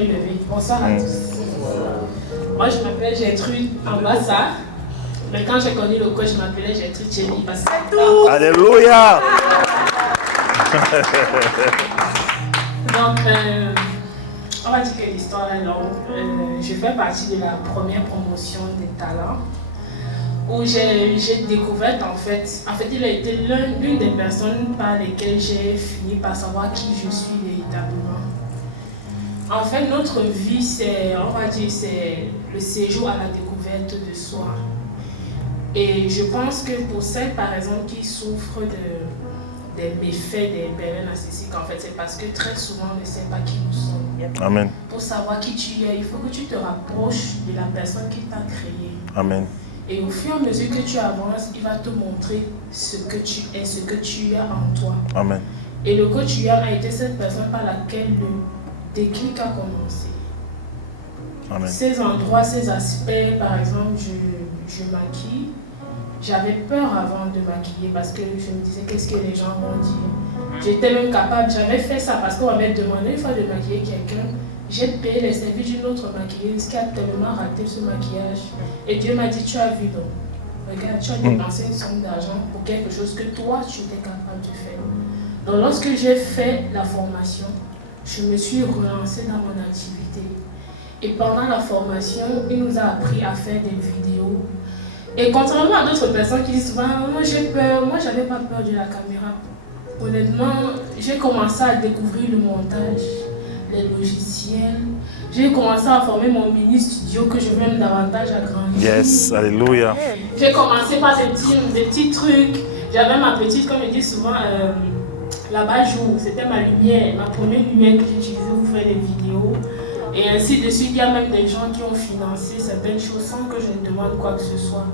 me lever. Bonsoir à tous. Moi, je m'appelle Gertrude Ambassa. Mais quand j'ai connu le coach, je m'appelais Gertrude Chélie. Parce que c'est tout. Alléluia. Donc, on va dire que l'histoire est longue. Je fais partie de la première promotion des talents où j'ai découvert en fait, il a été l'une des personnes par lesquelles j'ai fini par savoir qui je suis véritablement. En fait, notre vie, c'est le séjour à la découverte de soi. Et je pense que pour celles, par exemple, qui souffrent des méfaits des périodes narcissiques, en fait, c'est parce que très souvent, on ne sait pas qui nous sommes. Amen. Pour savoir qui tu es, il faut que tu te rapproches de la personne qui t'a créé. Amen. Et au fur et à mesure que tu avances, il va te montrer ce que tu es, ce que tu as en toi. Amen. Et le coach Yuan a été cette personne par laquelle le déclic a commencé. Amen. Ces endroits, ces aspects, par exemple, je maquille. J'avais peur avant de maquiller parce que je me disais qu'est-ce que les gens vont dire. J'étais même capable, j'avais fait ça parce qu'on m'avait demandé une fois de maquiller quelqu'un. J'ai payé les services d'une autre maquilleuse qui a tellement raté ce maquillage. Et Dieu m'a dit, tu as vu donc. Regarde, tu as dépensé une somme d'argent pour quelque chose que toi, tu étais capable de faire. Donc lorsque j'ai fait la formation, je me suis relancée dans mon activité. Et pendant la formation, il nous a appris à faire des vidéos. Et contrairement à d'autres personnes qui disent souvent, moi j'ai peur, moi j'avais pas peur de la caméra. Honnêtement, j'ai commencé à découvrir le montage, les logiciels. J'ai commencé à former mon mini studio que je veux même davantage agrandir. Yes, alléluia. J'ai commencé par des petits trucs. J'avais ma petite, comme je dis souvent, là-bas jour, c'était ma lumière, ma première lumière que j'utilisais pour faire des vidéos. Et ainsi de suite, il y a même des gens qui ont financé certaines choses sans que je ne demande quoi que ce soit.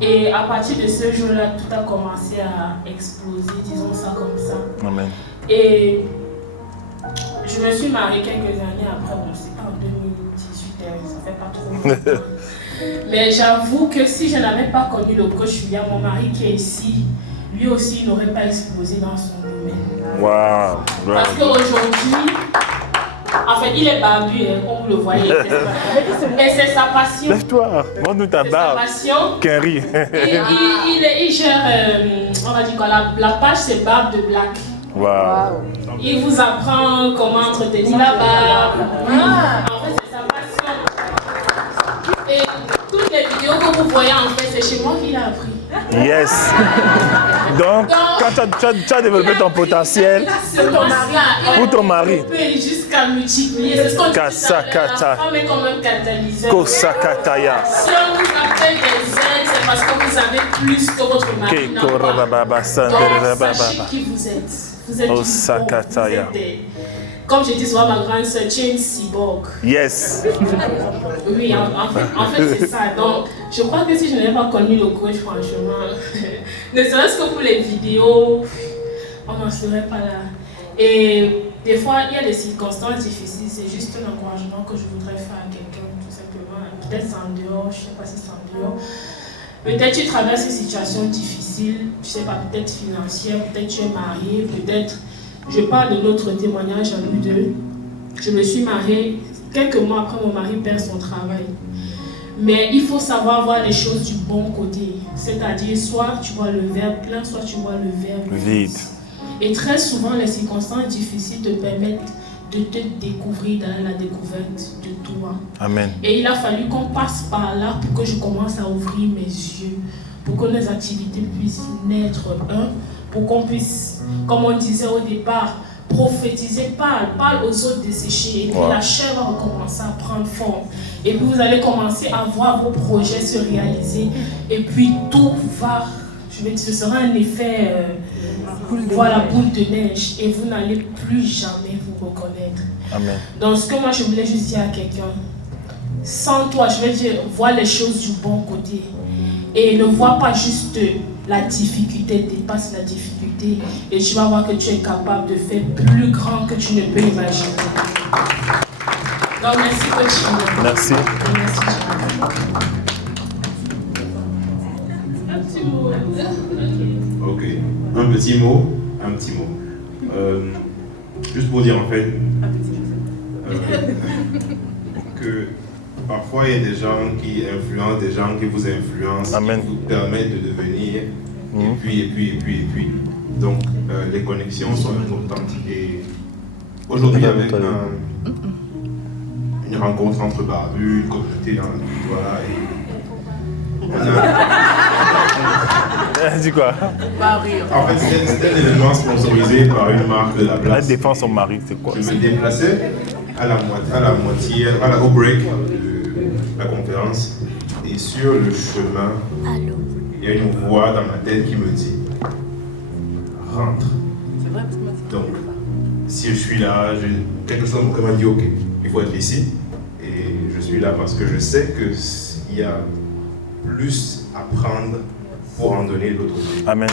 Et à partir de ce jour-là, tout a commencé à exploser, disons ça comme ça. Amen. Et je me suis mariée quelques années après, bon, c'est pas en 2018, ça fait pas trop longtemps. Mais j'avoue que si je n'avais pas connu le coach Julien, mon mari qui est ici, lui aussi, il n'aurait pas explosé dans son domaine. Wow. Parce qu'aujourd'hui, en fait, il est barbu, comme vous le voyez. Mais c'est sa passion. Lève-toi, montre-nous ta barbe. C'est sa passion. Kenry. Il gère, on va dire quoi, la page c'est Barbe de Black. Wow. Il vous apprend comment entretenir la barbe. En fait, c'est sa passion. Et toutes les vidéos que vous voyez, en fait, c'est chez moi qu'il a appris. Yes. Donc, quand tu as développé ton potentiel pour ton mari. Jusqu'à multiplier. C'est ce qu'on dit. La femme est quand même catalyseur. Kosakataya. Si on vous appelle des aides, c'est parce que vous avez plus que votre mari n'a pas. Donc, sachez qui vous êtes. Vous êtes Osakataya. Comme je dis souvent à ma grande sœur, tu es une cyborg. Yes. Oui, en fait c'est ça. Donc, je crois que si je n'avais pas connu le coach, franchement, ne serait-ce que pour les vidéos, on n'en serait pas là. Et des fois, il y a des circonstances difficiles. C'est juste un encouragement que je voudrais faire à quelqu'un, tout simplement. Peut-être c'est en dehors, je ne sais pas si c'est en dehors. Peut-être tu traverses une situation difficile, je ne sais pas, peut-être financière, peut-être tu es marié, peut-être... Je parle de notre témoignage à nous deux. Je me suis mariée, quelques mois après mon mari perd son travail. Mais il faut savoir voir les choses du bon côté. C'est-à-dire, soit tu vois le verre plein, soit tu vois le verre vide. Et très souvent, les circonstances difficiles te permettent de te découvrir dans la découverte de toi. Amen. Et il a fallu qu'on passe par là pour que je commence à ouvrir mes yeux, pour que les activités puissent naître pour qu'on puisse, comme on disait au départ, prophétiser, parle aux autres desséchés. Et puis la chair va recommencer à prendre forme. Et puis vous allez commencer à voir vos projets se réaliser. Et puis tout va, ce sera un effet, voilà, boule de neige. Et vous n'allez plus jamais vous reconnaître. Amen. Donc ce que moi je voulais juste dire à quelqu'un, sans toi, je vais dire, vois les choses du bon côté. Et ne vois pas juste la difficulté, dépasse la difficulté et tu vas voir que tu es capable de faire plus grand que tu ne peux imaginer. Donc merci coach. Merci. Merci. Un petit mot. Ok, un petit mot. Juste pour dire en fait, que parfois il y a des gens qui influencent, des gens qui vous influencent, Amen. qui vous permettent de devenir, et puis. Donc les connexions sont importantes. Et aujourd'hui, avec une rencontre entre barbus, une communauté dans voilà, Dis quoi? en fait, c'était un événement sponsorisé par une marque de la Elle place. défend son mari, c'est quoi? Je me déplaçais au break de la conférence, et sur le chemin, il y a une voix dans ma tête qui me dit rentre. Donc, si je suis là, quelque chose m'a dit ok, il faut être ici, et je suis là parce que je sais qu'il y a plus à prendre pour en donner l'autre côté. Amen.